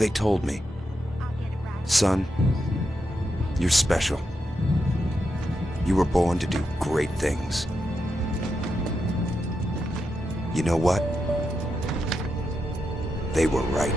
They told me. Son, you're special. You were born to do great things. You know what? They were right.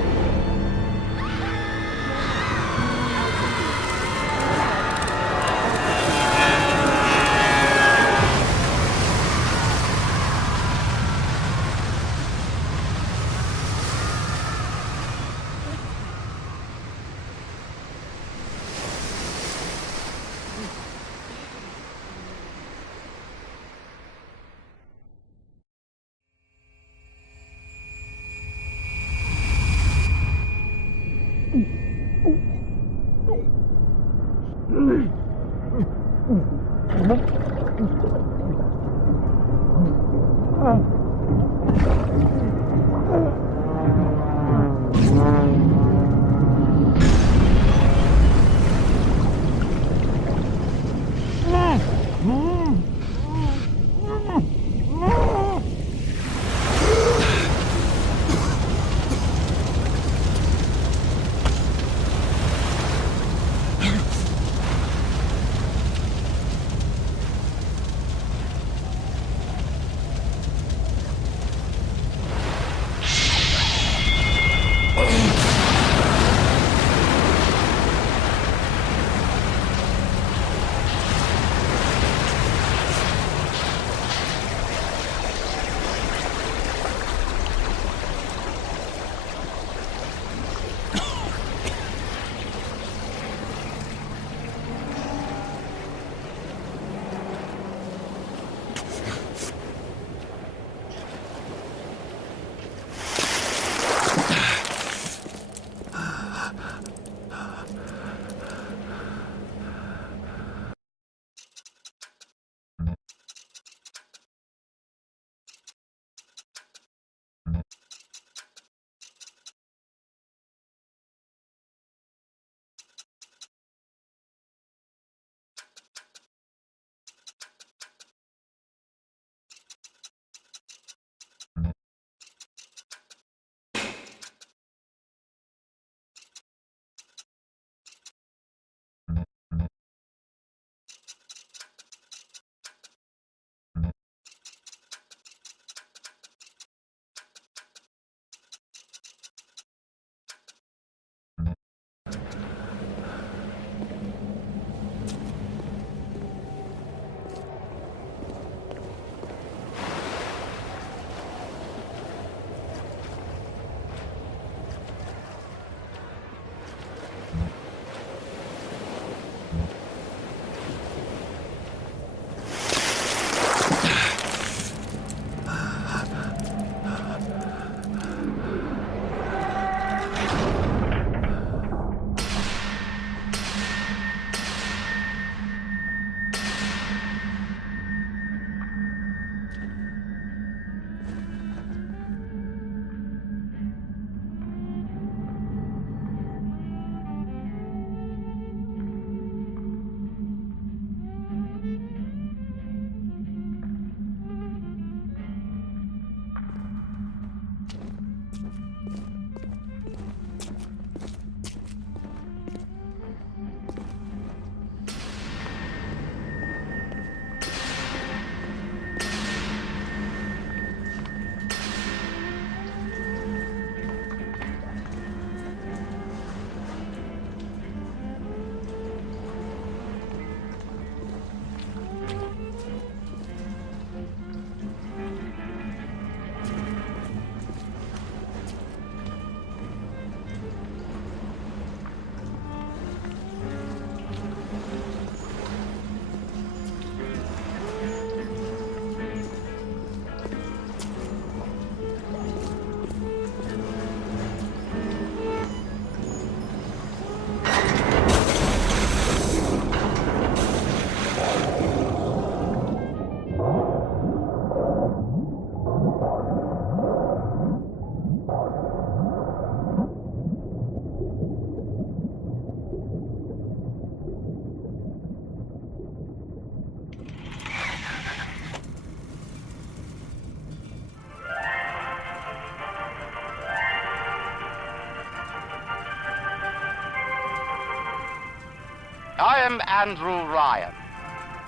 am Andrew Ryan,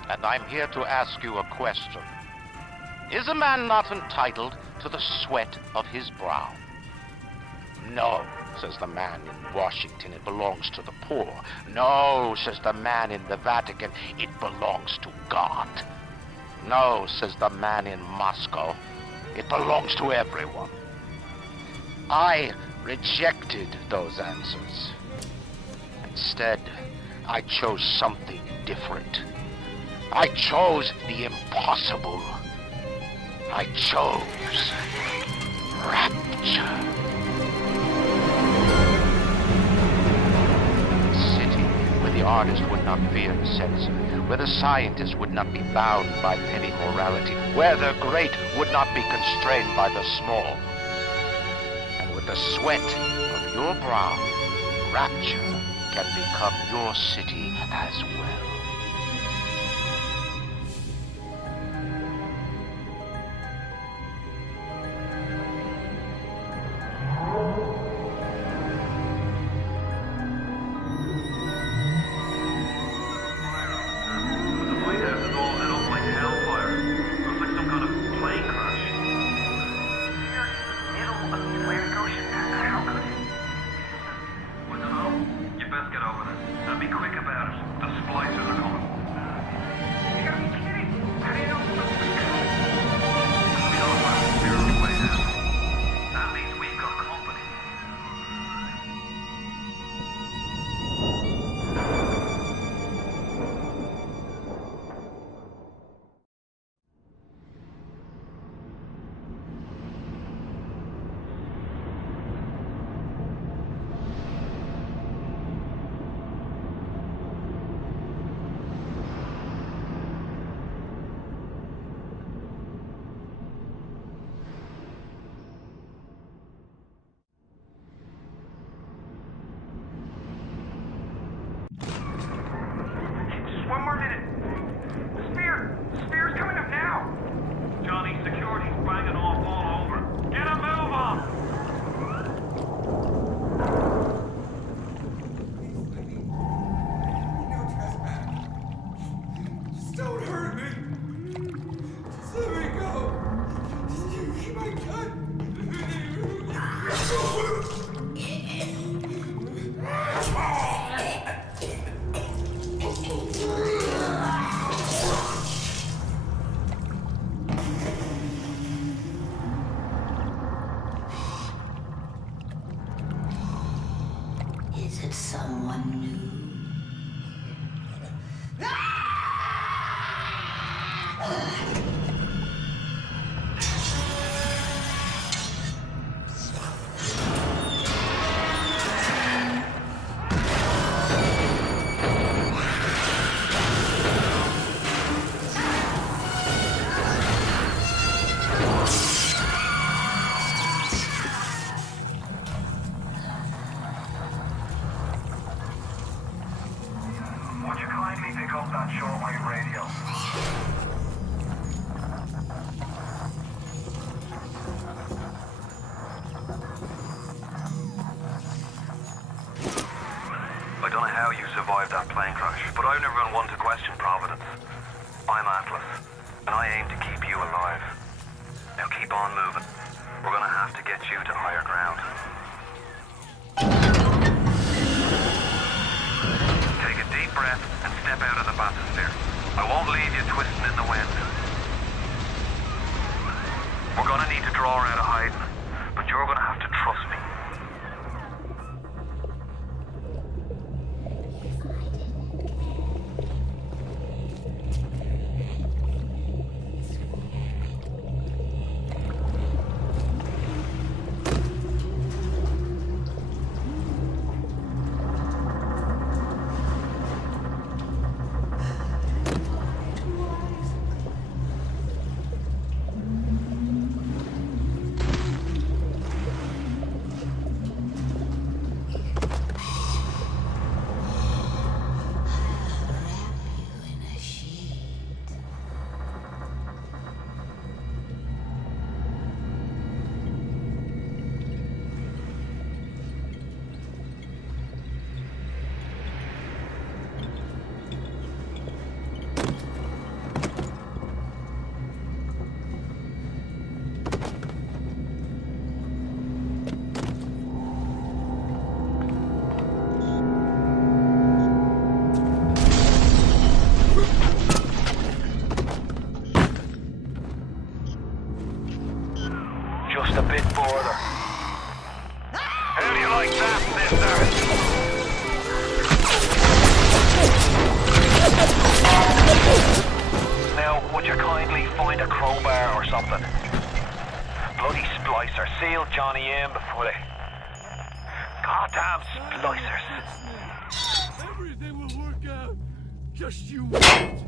and I'm here to ask you a question. Is a man not entitled to the sweat of his brow? No, says the man in Washington, it belongs to the poor. No, says the man in the Vatican, it belongs to God. No, says the man in Moscow, it belongs to everyone. I rejected those answers. Instead, I chose something different. I chose the impossible. I chose rapture. Where the artist would not fear the censor, where the scientist would not be bound by petty morality, where the great would not be constrained by the small. And with the sweat of your brow, rapture can become your city as well. Is it someone new? I don't know how you survived that plane crash, but I've never been one to question Providence. I'm Atlas, and I aim to keep you alive. Now keep on moving. We're gonna have to get you to higher ground. Take a deep breath and step out of the bathysphere. I won't leave you twisting in the wind. We're gonna need to draw her out of hiding, but you're gonna have to trust me. a bit further. How do you like that, mister? Now, would you kindly find a crowbar or something? Bloody splicer. Seal Johnny in before they... Goddamn splicers. Everything will work out. Just you wait.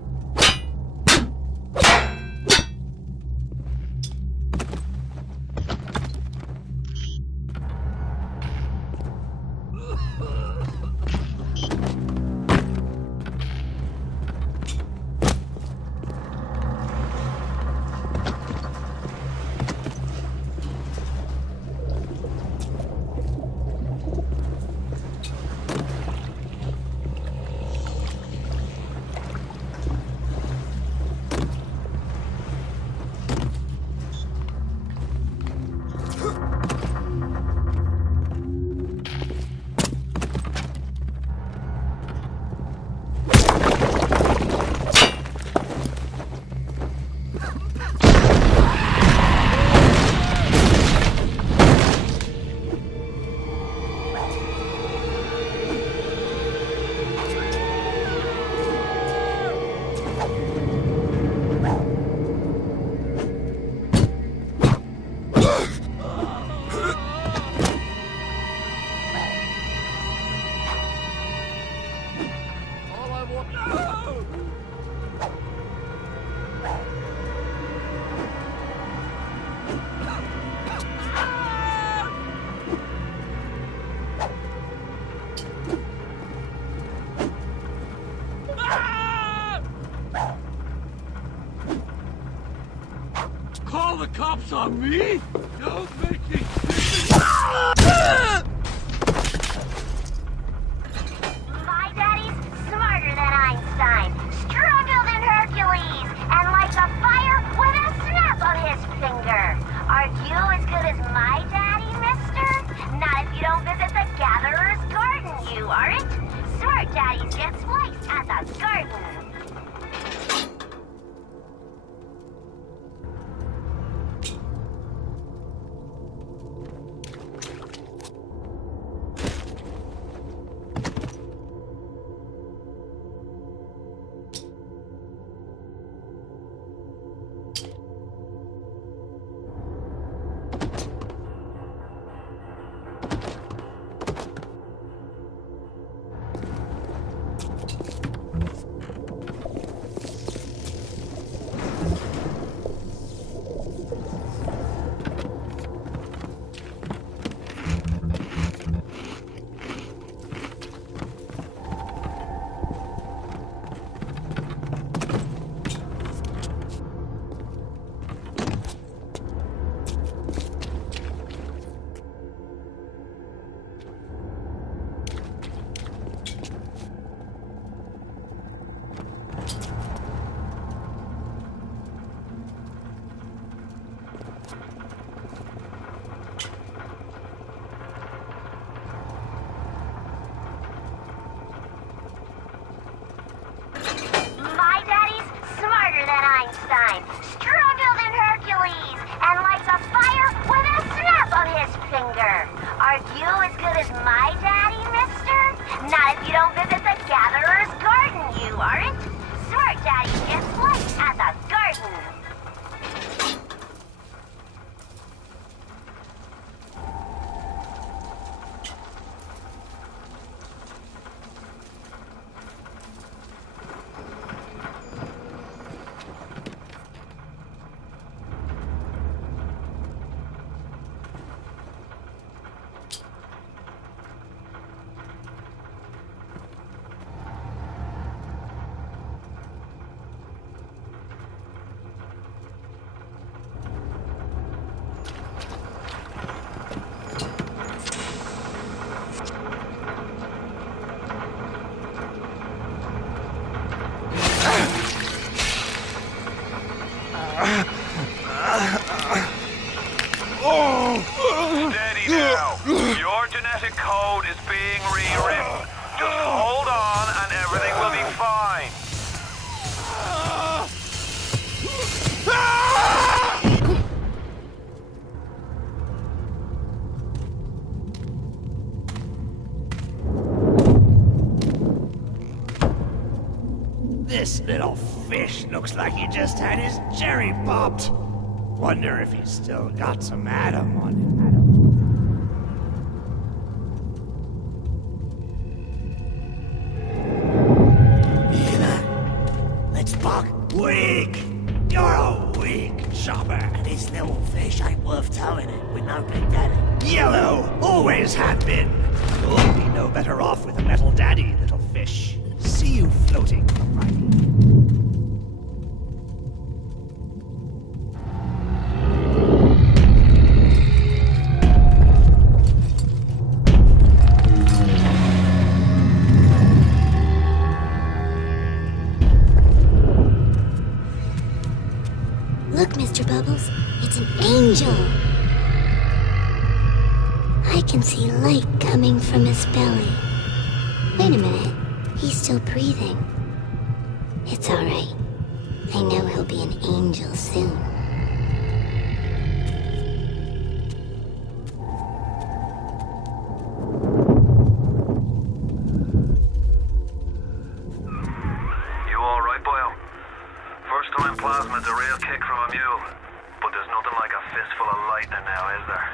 Call the cops on me? Don't make me... My daddy's smarter than Einstein, stronger than Hercules, and lights a fire with a snap of his finger. Are you as good as my daddy, mister? Not if you don't visit the Gatherer's Garden, you aren't. Smart daddies get spliced at the garden. My daddy's smarter than Einstein, stronger than Hercules, and lights a fire with a snap of his finger. Are you as good as my daddy, mister? Not if you don't visit the Gatherer's Garden, you aren't. Smart daddies get spliced at the garden. Little fish looks like he just had his cherry popped. Wonder if he's still got some Adam on him. Let's buck. Weak! You're a weak chopper. This little fish ain't worth towing it with no big daddy. Yellow, always have been. You'll be no better off with a metal daddy, little fish. See you floating, right? Look, Mr. Bubbles, it's an angel. I can see light coming from his belly. Wait a minute, he's still breathing. It's all right. I know he'll be an angel soon. You alright, Boyle? First time plasma's a real kick from a mule. But there's nothing like a fistful of lightning now, is there?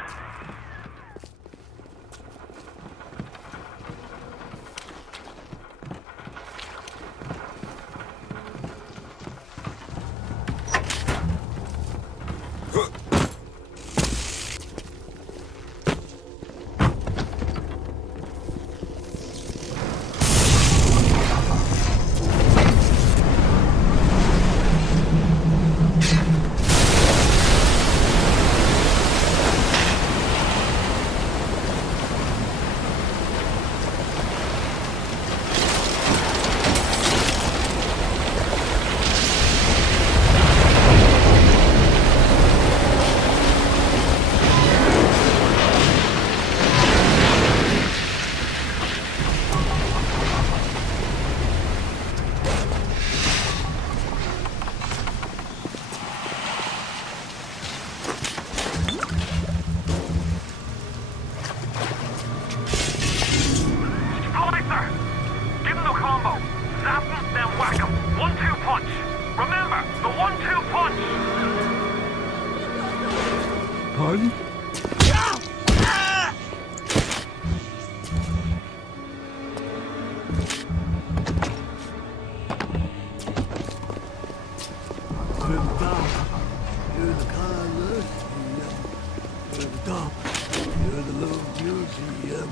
Pardon? You're the color, you're the top, you're the little museum.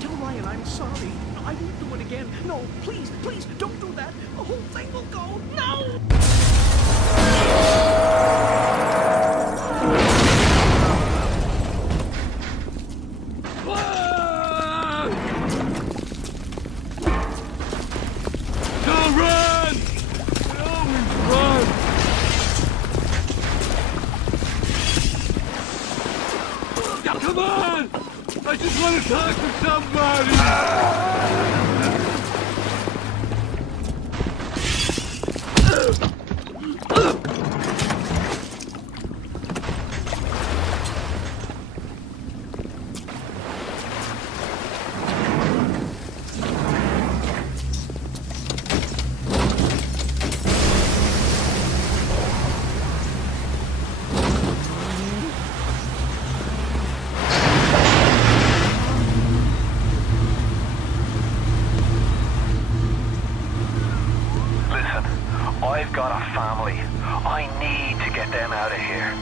Tell Ryan I'm sorry. I won't do it again. No, please, don't do that. The whole thing will go. No! Don't run! They always run! Come on! I just want to talk to somebody! I've got a family. I need to get them out of here.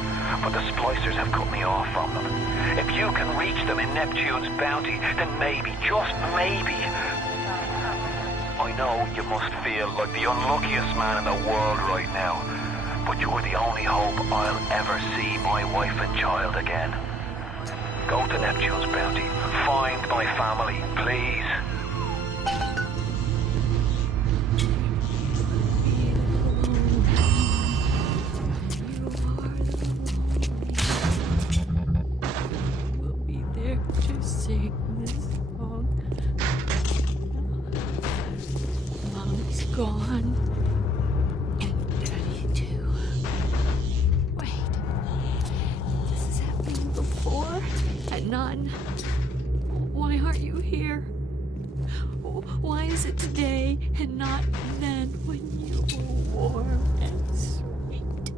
But the splicers have cut me off from them. If you can reach them in Neptune's bounty, then maybe, just maybe... I know you must feel like the unluckiest man in the world right now. but you're the only hope I'll ever see my wife and child again. Go to Neptune's bounty. Find my family, please. We'll be there to sing this song. Mom's gone. And Daddy too. Wait. This has happened before? And none. Why aren't you here? Why is it today and not then when you were warm and sweet?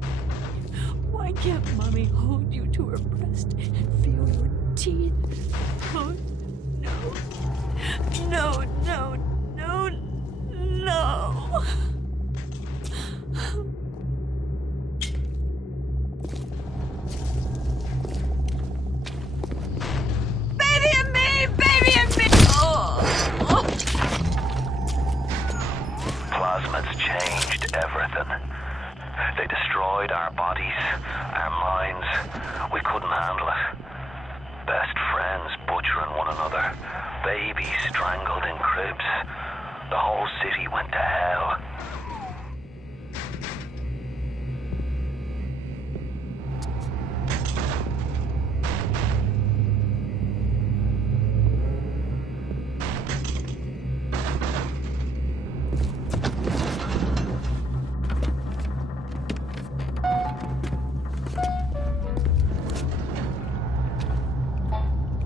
Why can't Mommy hold you to her breast and feel your teeth? Oh, no. No, no, no, no. Baby and me! Baby and me! Oh. Plasmids changed everything. They destroyed our bodies, our minds. We couldn't handle it. Best friends butchering one another. Babies strangled in cribs. The whole city went to hell.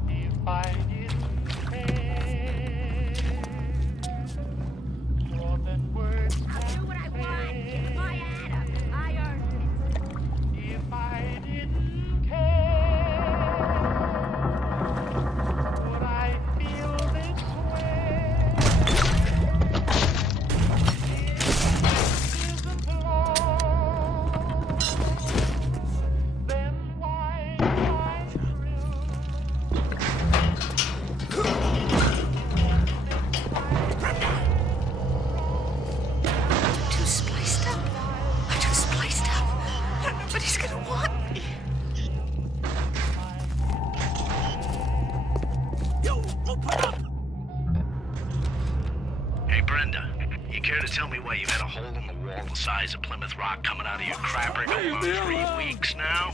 If I didn't care more than words I'll do what I want. It's my Adam. I earned it. if I didn't care, would I feel this way? It isn't love, then why am I Too spliced up. I'm too spliced up. Nobody's gonna want me. You open up! Hey, Brenda, you care to tell me why you've had a hole in the wall the size of Plymouth Rock coming out of your crapper going on 3 weeks now?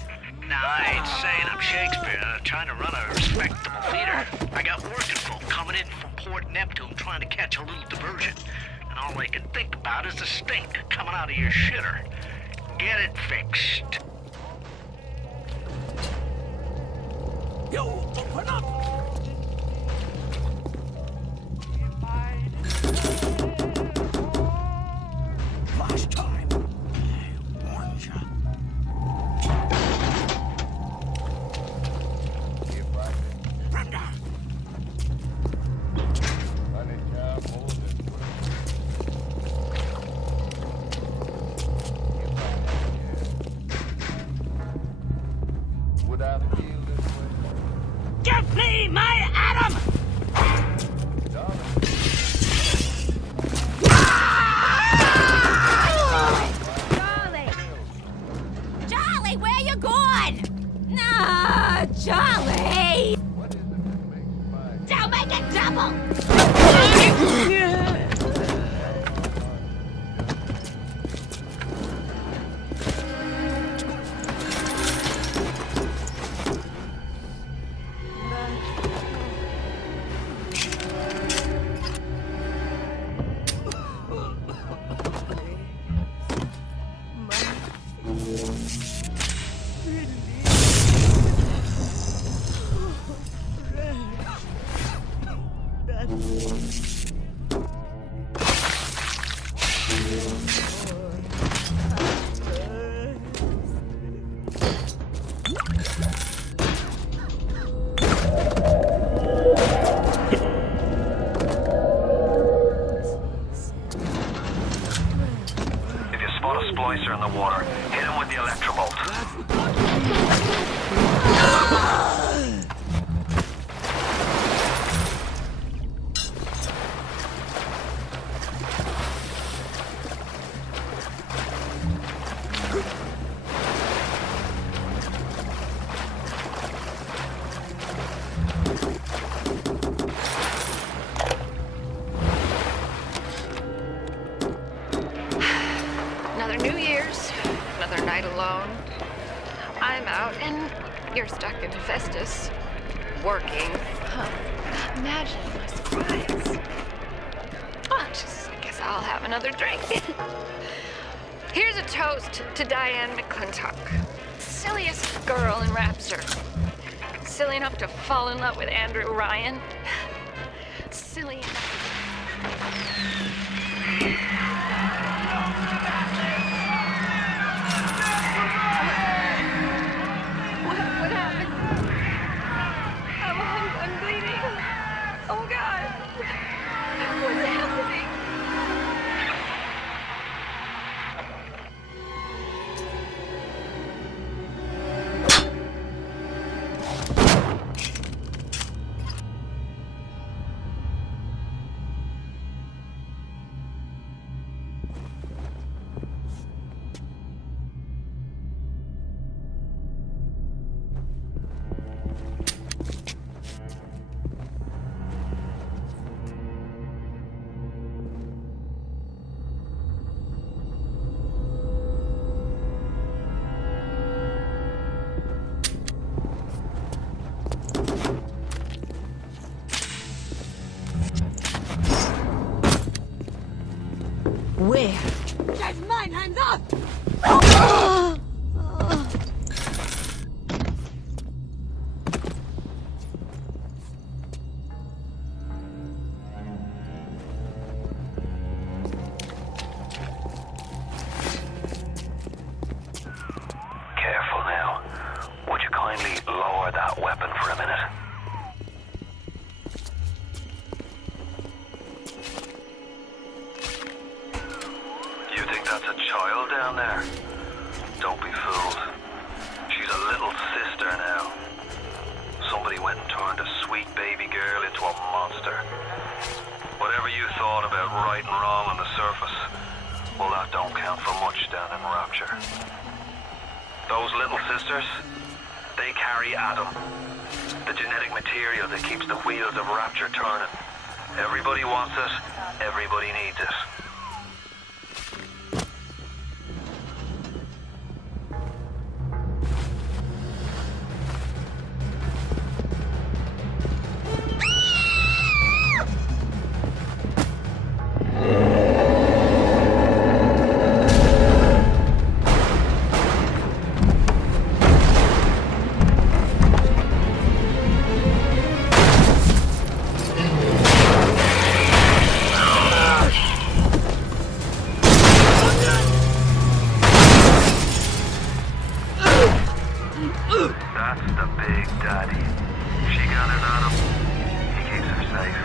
Nah, I ain't saying I'm Shakespeare. I'm trying to run a respectable theater. I got working folk coming in from Port Neptune trying to catch a little diversion. And all I can think about is the stink coming out of your shitter. Get it fixed. You open up! Last time, I warned ya. Brenda! Give me my Adam! Charlie! Charlie, where you going? Nah, Charlie! Don't make it double! You're stuck in Festus, working. Huh. Imagine my surprise. Oh, I guess I'll have another drink. Here's a toast to Diane McClintock, silliest girl in Rapture. Silly enough to fall in love with Andrew Ryan. Silly enough. What happened? I'm bleeding. Oh God. What's happening? Where? That's mine, hands up! Careful now. Would you kindly lower that weapon for a minute? You think that's a child down there? Don't be fooled. She's a little sister now. Somebody went and turned a sweet baby girl into a monster. Whatever you thought about right and wrong on the surface, well, that don't count for much down in Rapture. Those little sisters, they carry Adam, the genetic material that keeps the wheels of Rapture turning. Everybody wants it, everybody needs it. That's the big daddy. She gathers on him, he keeps her safe.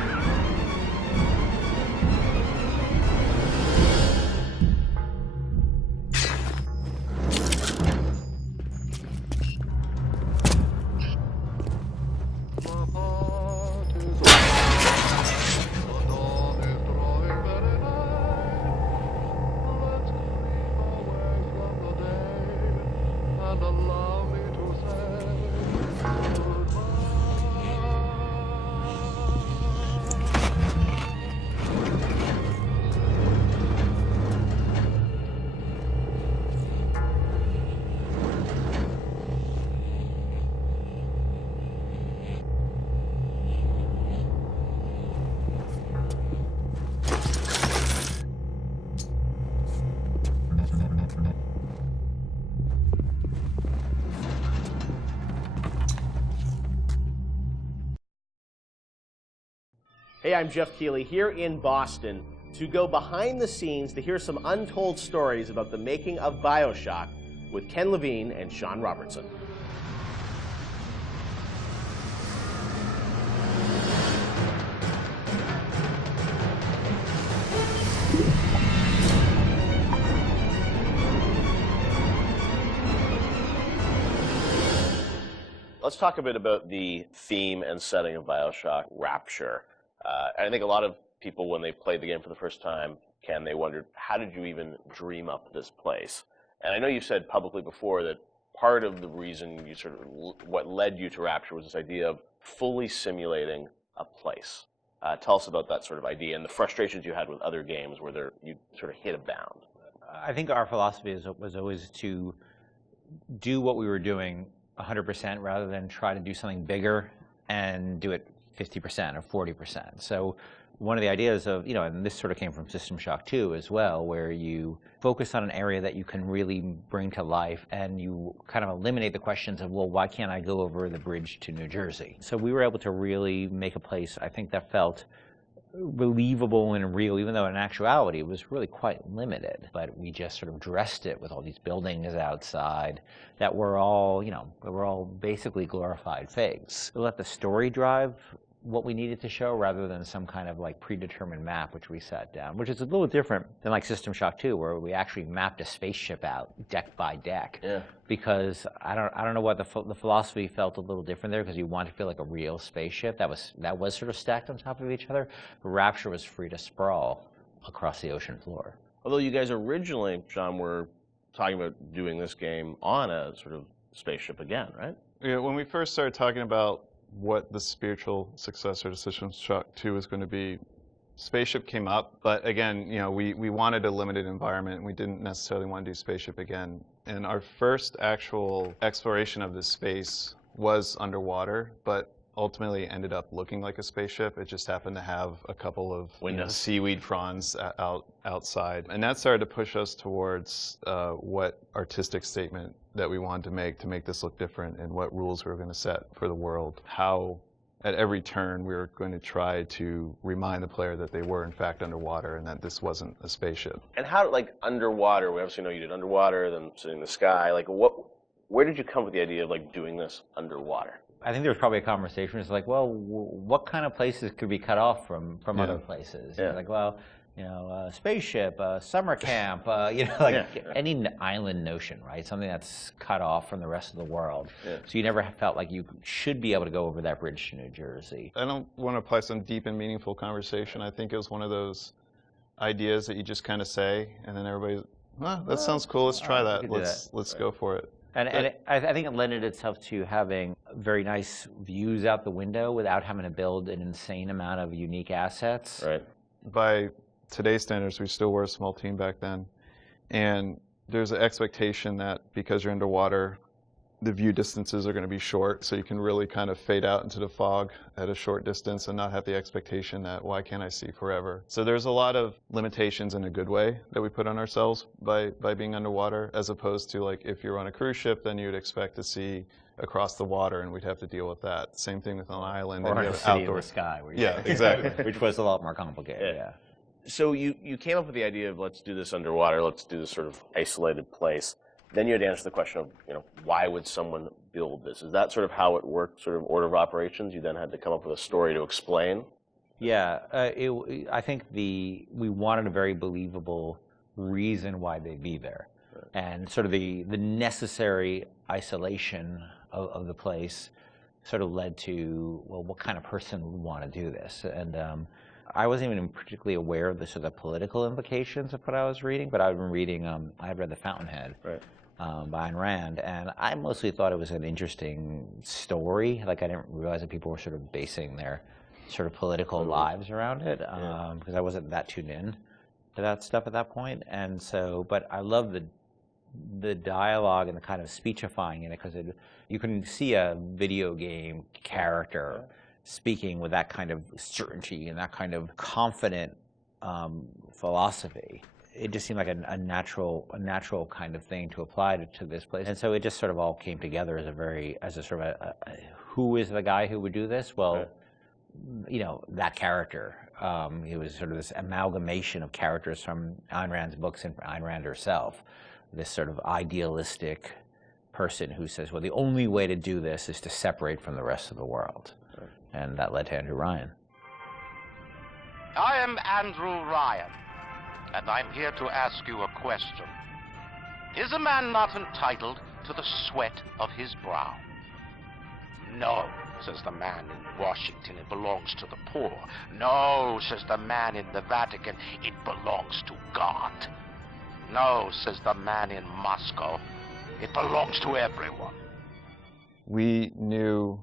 And allow me to say Hey, I'm Jeff Keighley here in Boston to go behind the scenes to hear some untold stories about the making of BioShock with Ken Levine and Sean Robertson. Let's talk a bit about the theme and setting of BioShock, Rapture. I think a lot of people, when they played the game for the first time, Ken, they wondered, how did you even dream up this place? And I know you said publicly before that part of the reason you what led you to Rapture was this idea of fully simulating a place. Tell us about that sort of idea and the frustrations you had with other games where you sort of hit a bound. I think our philosophy was always to do what we were doing 100% rather than try to do something bigger and do it 50% or 40%. So one of the ideas of, and this sort of came from System Shock 2 as well, where you focus on an area that you can really bring to life and you kind of eliminate the questions of, well, why can't I go over the bridge to New Jersey? So we were able to really make a place, I think, that felt believable and real, even though in actuality it was really quite limited. But we just sort of dressed it with all these buildings outside that were all, basically glorified fakes. We let the story drive what we needed to show rather than some kind of like predetermined map which we set down, which is a little different than like System Shock 2, where we actually mapped a spaceship out deck by deck. Yeah. Because I don't know what the philosophy felt a little different there, because you want to feel like a real spaceship that was sort of stacked on top of each other. But Rapture was free to sprawl across the ocean floor. Although you guys originally, Sean, were talking about doing this game on a sort of spaceship again, right? Yeah, when we first started talking about what the spiritual successor to System Shock 2 was going to be, Spaceship came up, but again, we wanted a limited environment. We didn't necessarily want to do Spaceship again. And our first actual exploration of this space was underwater, but ultimately ended up looking like a spaceship. It just happened to have a couple of seaweed fronds outside. And that started to push us towards what artistic statement that we wanted to make this look different, and what rules we were going to set for the world. How at every turn we were going to try to remind the player that they were in fact underwater and that this wasn't a spaceship. And how, like, underwater, we obviously know you did underwater, then sitting in the sky, like where did you come with the idea of like doing this underwater? I think there was probably a conversation. It's like, well, what kind of places could be cut off from other places? Yeah. Like, well, spaceship, summer camp, any island notion, right? Something that's cut off from the rest of the world. Yeah. So you never felt like you should be able to go over that bridge to New Jersey. I don't want to apply some deep and meaningful conversation. I think it was one of those ideas that you just kind of say, and then everybody's, that sounds cool. Let's try that. Let's go for it. And I think it lended itself to having very nice views out the window without having to build an insane amount of unique assets. Right. By today's standards, we still were a small team back then. And there's an expectation that because you're underwater, the view distances are going to be short, so you can really kind of fade out into the fog at a short distance and not have the expectation that, why can't I see forever? So there's a lot of limitations in a good way that we put on ourselves by being underwater, as opposed to, like, if you're on a cruise ship, then you'd expect to see across the water, and we'd have to deal with that. Same thing with an island. Or and in you a have city outdoor in the sky. Yeah, exactly. Which was a lot more complicated, yeah. So you came up with the idea of, let's do this underwater, let's do this sort of isolated place. Then you had to answer the question of, why would someone build this? Is that sort of how it worked, sort of order of operations? You then had to come up with a story to explain? Yeah, I think we wanted a very believable reason why they'd be there. Right. And sort of the necessary isolation of the place sort of led to, well, what kind of person would want to do this? And I wasn't even particularly aware of the sort of political implications of what I was reading, but I've been reading, I had read The Fountainhead. Right. By Ayn Rand, and I mostly thought it was an interesting story. Like, I didn't realize that people were sort of basing their sort of political lives around it, because I wasn't that tuned in to that stuff at that point. And so, but I love the dialogue and the kind of speechifying in it, because you can see a video game character speaking with that kind of certainty and that kind of confident philosophy. It just seemed like a natural kind of thing to apply to this place. And so it just sort of all came together as a sort of who is the guy who would do this? Well, that character. He was sort of this amalgamation of characters from Ayn Rand's books and Ayn Rand herself. This sort of idealistic person who says, well, the only way to do this is to separate from the rest of the world. Right. And that led to Andrew Ryan. I am Andrew Ryan, and I'm here to ask you a question. Is a man not entitled to the sweat of his brow? No, says the man in Washington, it belongs to the poor. No, says the man in the Vatican, it belongs to God. No, says the man in Moscow, it belongs to everyone. We knew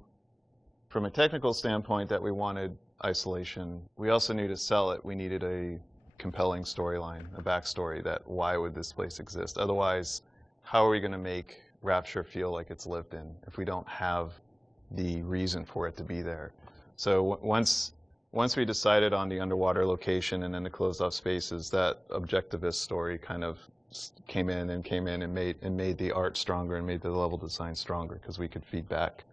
from a technical standpoint that we wanted isolation. We also knew to sell it, we needed a compelling storyline, a backstory that why would this place exist? Otherwise, how are we going to make Rapture feel like it's lived in if we don't have the reason for it to be there. So once we decided on the underwater location and then the closed off spaces, that objectivist story kind of came in and made the art stronger and made the level design stronger because we could feed back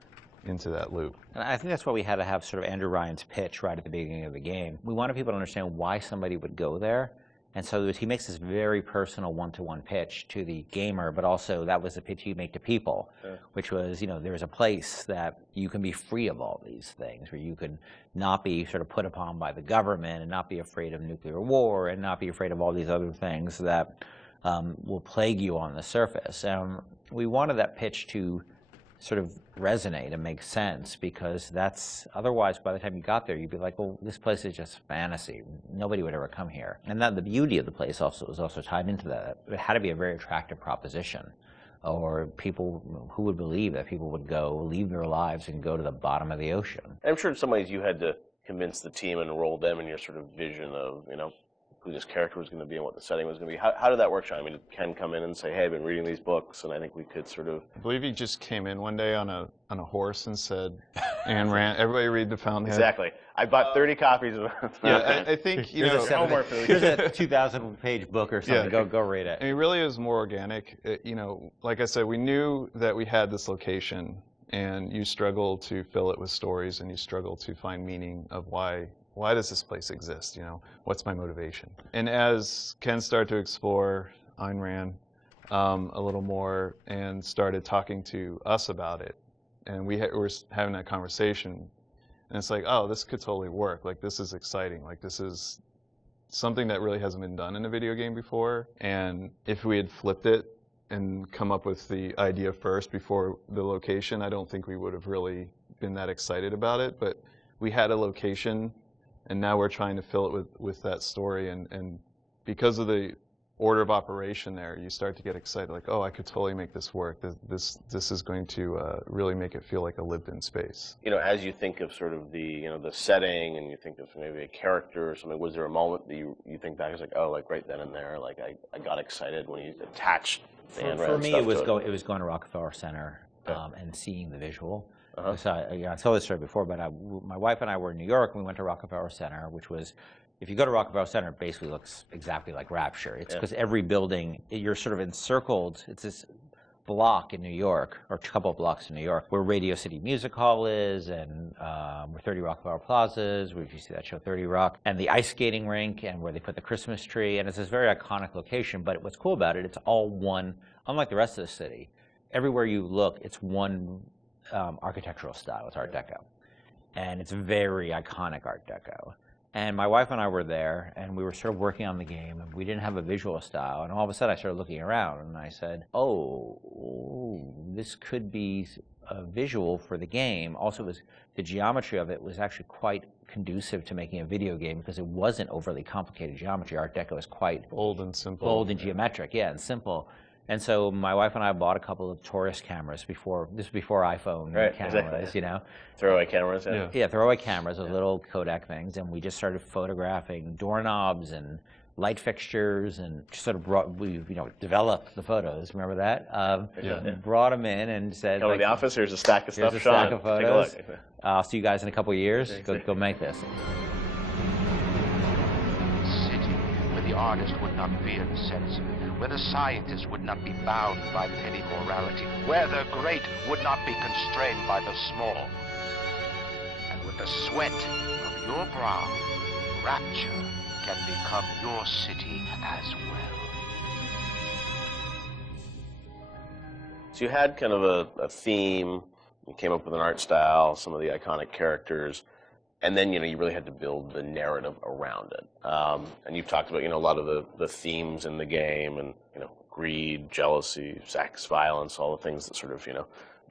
into that loop. And I think that's why we had to have sort of Andrew Ryan's pitch right at the beginning of the game. We wanted people to understand why somebody would go there. And so he makes this very personal one-to-one pitch to the gamer, but also that was the pitch he made to people, which was, there's a place that you can be free of all these things, where you can not be sort of put upon by the government and not be afraid of nuclear war and not be afraid of all these other things that will plague you on the surface. We wanted that pitch to sort of resonate and make sense, because that's, otherwise by the time you got there you'd be like, well, this place is just fantasy, nobody would ever come here. And that the beauty of the place also was also tied into that. It had to be a very attractive proposition, or people who would believe that people would go leave their lives and go to the bottom of the ocean. I'm sure in some ways you had to convince the team and enroll them in your sort of vision of who this character was going to be and what the setting was going to be. How did that work, Sean? I mean, did Ken come in and say, hey, I've been reading these books, and I think we could sort of... I believe he just came in one day on a horse and said, and ran, everybody read The Fountainhead. Exactly. I bought 30 copies of it. Yeah, I think, here's a 2,000-page book or something. Yeah, go read it. I mean, really, it was more organic. Like I said, we knew that we had this location, and you struggle to fill it with stories, and you struggle to find meaning of why does this place exist? What's my motivation? And as Ken started to explore Ayn Rand a little more and started talking to us about it, and we were having that conversation, and it's like, oh, this could totally work. Like, this is exciting. Like, this is something that really hasn't been done in a video game before. And if we had flipped it and come up with the idea first before the location, I don't think we would have really been that excited about it. But we had a location, and now we're trying to fill it with that story, and because of the order of operation there, you start to get excited, like, oh, I could totally make this work. This is going to really make it feel like a lived-in space. As you think of sort of the the setting, and you think of maybe a character or something, was there a moment that you think back, it's like, oh, like right then and there, like I got excited when you attached the Ayn Rand For me, stuff it was to it was going to Rockefeller Center and seeing the visual. Uh-huh. So I told this story before, but my wife and I were in New York, and we went to Rockefeller Center, which was, if you go to Rockefeller Center, it basically looks exactly like Rapture. It's because every building, you're sort of encircled. It's this block in New York, or a couple of blocks in New York, where Radio City Music Hall is, and where 30 Rockefeller Plazas, where you see that show 30 Rock, and the ice skating rink, and where they put the Christmas tree, and it's this very iconic location. But what's cool about it, it's all one, unlike the rest of the city. Everywhere you look, it's one architectural style. It's Art Deco. And it's very iconic Art Deco. And my wife and I were there, and we were sort of working on the game, and we didn't have a visual style. And all of a sudden, I started looking around, and I said, oh, this could be a visual for the game. Also, the geometry of it was actually quite conducive to making a video game, because it wasn't overly complicated geometry. Art Deco is quite bold and simple. Bold and geometric, and simple. And so my wife and I bought a couple of tourist cameras before iPhone cameras, exactly. Throwaway cameras, yeah, throwaway cameras, those little Kodak things, and we just started photographing doorknobs and light fixtures, and just sort of developed the photos. Remember that? Brought them in and said, come to the office. Here's a stack of stuff. Here's a stack of photos. Take a look. I'll see you guys in a couple of years. Go make this. City where the artist would not fear the censor, where the scientist would not be bound by petty morality, where the great would not be constrained by the small. And with the sweat of your brow, Rapture can become your city as well. So you had kind of a theme, you came up with an art style, some of the iconic characters, and then, you really had to build the narrative around it. And you've talked about, a lot of the themes in the game, and, greed, jealousy, sex, violence, all the things that sort of,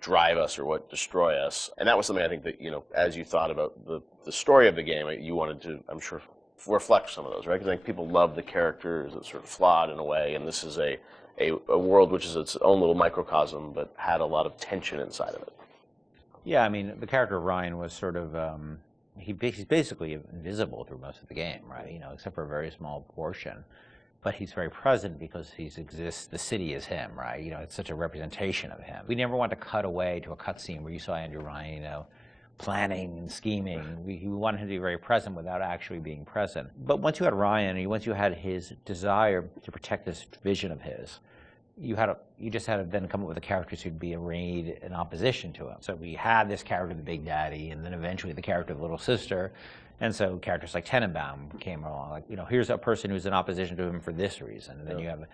drive us or what destroy us. And that was something I think that, as you thought about the story of the game, you wanted to, I'm sure, reflect some of those, right? Because I think people love the characters. It's sort of flawed in a way, and this is a world which is its own little microcosm, but had a lot of tension inside of it. Yeah, I mean, the character of Ryan was sort of, he's basically invisible through most of the game, right? Except for a very small portion. but he's very present because he exists. The city is him, right? You know, it's such a representation of him. We never want to cut away to a cutscene where you saw Andrew Ryan, you know, planning and scheming. We wanted him to be very present without actually being present. But once you had Ryan, and once you had his desire to protect this vision of his, you just had to then come up with the characters who'd be arrayed in opposition to him. So we had this character, the Big Daddy, and then eventually the character of the Little Sister. And so characters like Tenenbaum came along, like, you know, here's a person who's in opposition to him for this reason. And then you have,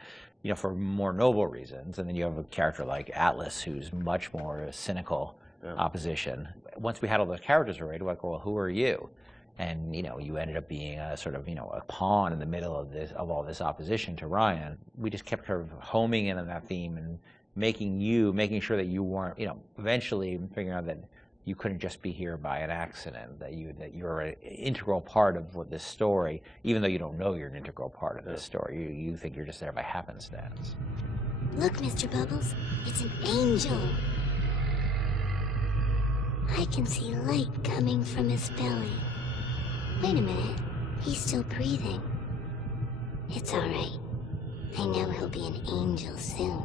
you know, for more noble reasons. And then you have a character like Atlas, who's much more cynical opposition. Once we had all those characters arrayed, we're like, well, who are you? And, you know, you ended up being a sort of, you know, a pawn in the middle of all this opposition to Ryan. We just kept sort of homing in on that theme and making sure that you weren't, you know, eventually figuring out that you couldn't just be here by an accident, that you're an integral part of this story, even though you don't know you're an integral part of this story. You think you're just there by happenstance. Look, Mr. Bubbles, it's an angel. I can see light coming from his belly. Wait a minute, he's still breathing. It's all right. I know he'll be an angel soon.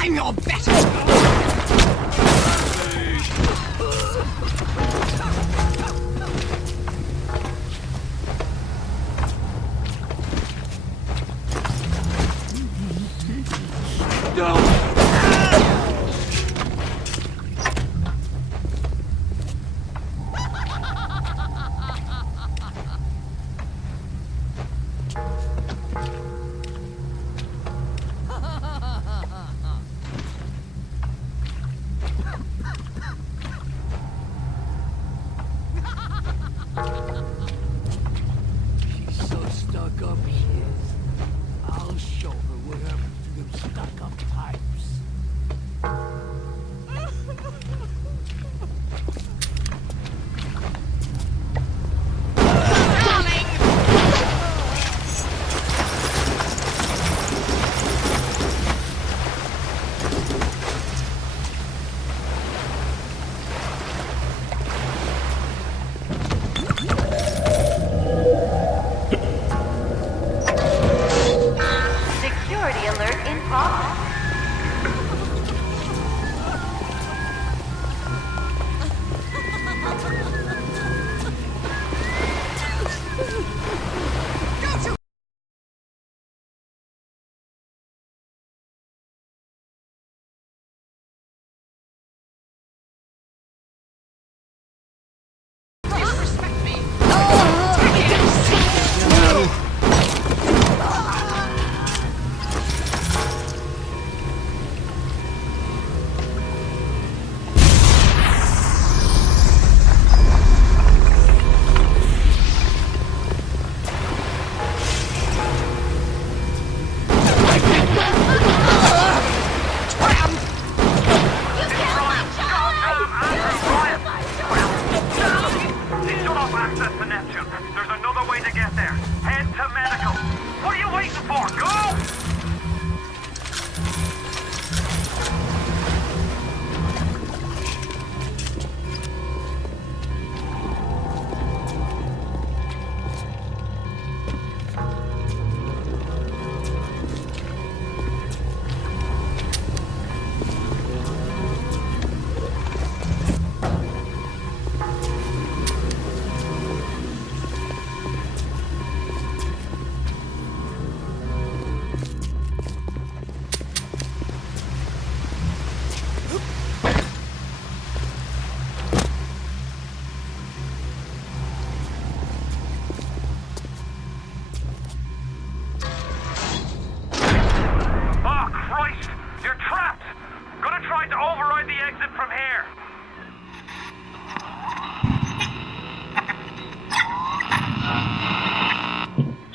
I'm your better. She's so stuck up, she is. I'll show her what happens to them stuck up types. Security alert in progress. There's another way to get there. Head to medical. What are you waiting for? Go!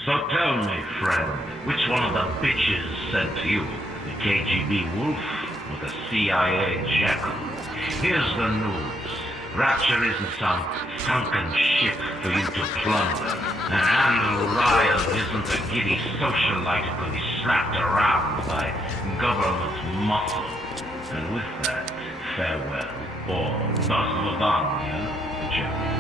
So tell me, friend, which one of the bitches said to you, The KGB wolf or the CIA jackal? Here's the news. Rapture isn't some sunken ship for you to plunder. And Andrew Ryan isn't a giddy socialite who can be slapped around by government muscle. And with that, farewell, or до свидания, Jerry.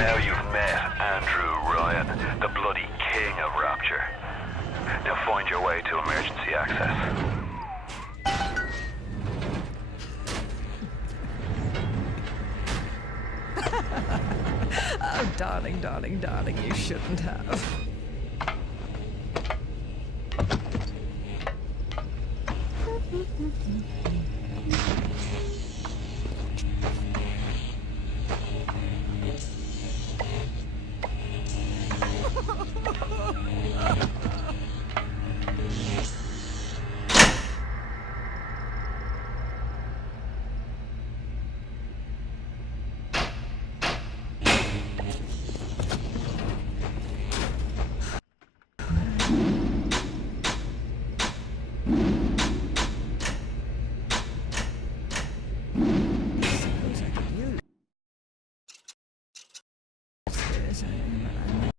Now you've met Andrew Ryan, the bloody king of Rapture. Now find your way to emergency access. Oh, darling, darling, darling, you shouldn't have. Suppose I could use this, but